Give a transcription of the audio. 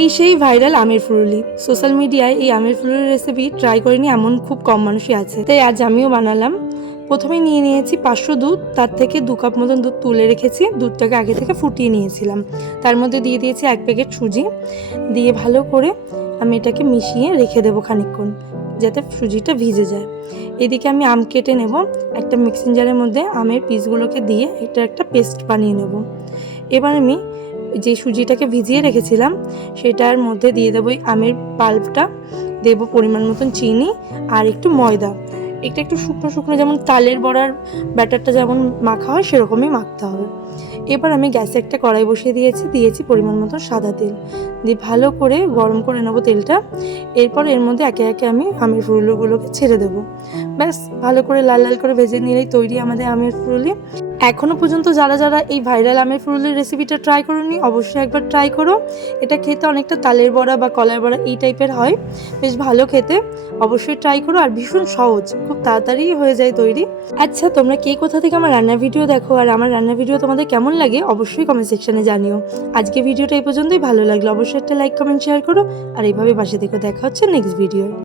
এই সেই ভাইরাল আমের ফুলুরি। সোশ্যাল মিডিয়ায় এই আমের ফুলুরির রেসিপি ট্রাই করেনি এমন খুব কম মানুষই আছে, তাই আজ আমিও বানালাম। প্রথমে নিয়ে নিয়েছি 500 দুধ, তার থেকে 2 কাপ মতন দুধ তুলে রেখেছি। দুধটাকে আগে থেকে ফুটিয়ে নিয়েছিলাম। তার মধ্যে দিয়ে দিয়েছি 1 প্যাকেট সুজি, দিয়ে ভালো করে আমি এটাকে মিশিয়ে রেখে দেবো খানিকক্ষণ, যাতে সুজিটা ভিজে যায়। এদিকে আমি আম কেটে নেব। একটা মিক্সিং জারের মধ্যে আমের পিসগুলোকে দিয়ে এটা একটা পেস্ট বানিয়ে নেব। এবার আমি যে সুজিটাকে ভিজিয়ে রেখেছিলাম সেটার মধ্যে দিয়ে দেবো আমের পাল্পটা, দেব পরিমাণ মতন চিনি আর একটু ময়দা। এটা একটু শুকনো শুকনো, যেমন তালের বড়ার ব্যাটারটা যেমন মাখা হয় সেরকমই মাখতে হবে। এবার আমি গ্যাসে একটা কড়াই বসিয়ে দিয়েছি পরিমাণ মতো সাদা তেল দিয়ে ভালো করে গরম করে নেবো তেলটা। এরপর এর মধ্যে একে একে আমি আমের ফুলগুলোকে ছেড়ে দেবো। ব্যাস, ভালো করে লাল লাল করে ভেজে নিলেই তৈরি আমাদের আমের ফুলুরি। এখনও পর্যন্ত যারা যারা এই ভাইরাল আমের ফুলুরির রেসিপিটা ট্রাই করোনি, অবশ্যই একবার ট্রাই করো। এটা খেতে অনেকটা তালের বড়া বা কলার বড়া এই টাইপের হয়, বেশ ভালো খেতে। অবশ্যই ট্রাই করো, আর ভীষণ সহজ, খুব তাড়াতাড়ি হয়ে যায় তৈরি। আচ্ছা, তোমরা কে কোথা থেকে আমার রান্নার ভিডিও দেখো আর আমার রান্নার ভিডিও তোমাদের কেমন লাগে অবশ্যই কমেন্ট সেকশনে জানিও। আজকে ভিডিওটা এই পর্যন্তই। ভালো লাগলো অবশ্যই একটা লাইক কমেন্ট শেয়ার করো, আর এইভাবে পাশে থেকে দেখা হচ্ছে নেক্সট ভিডিও।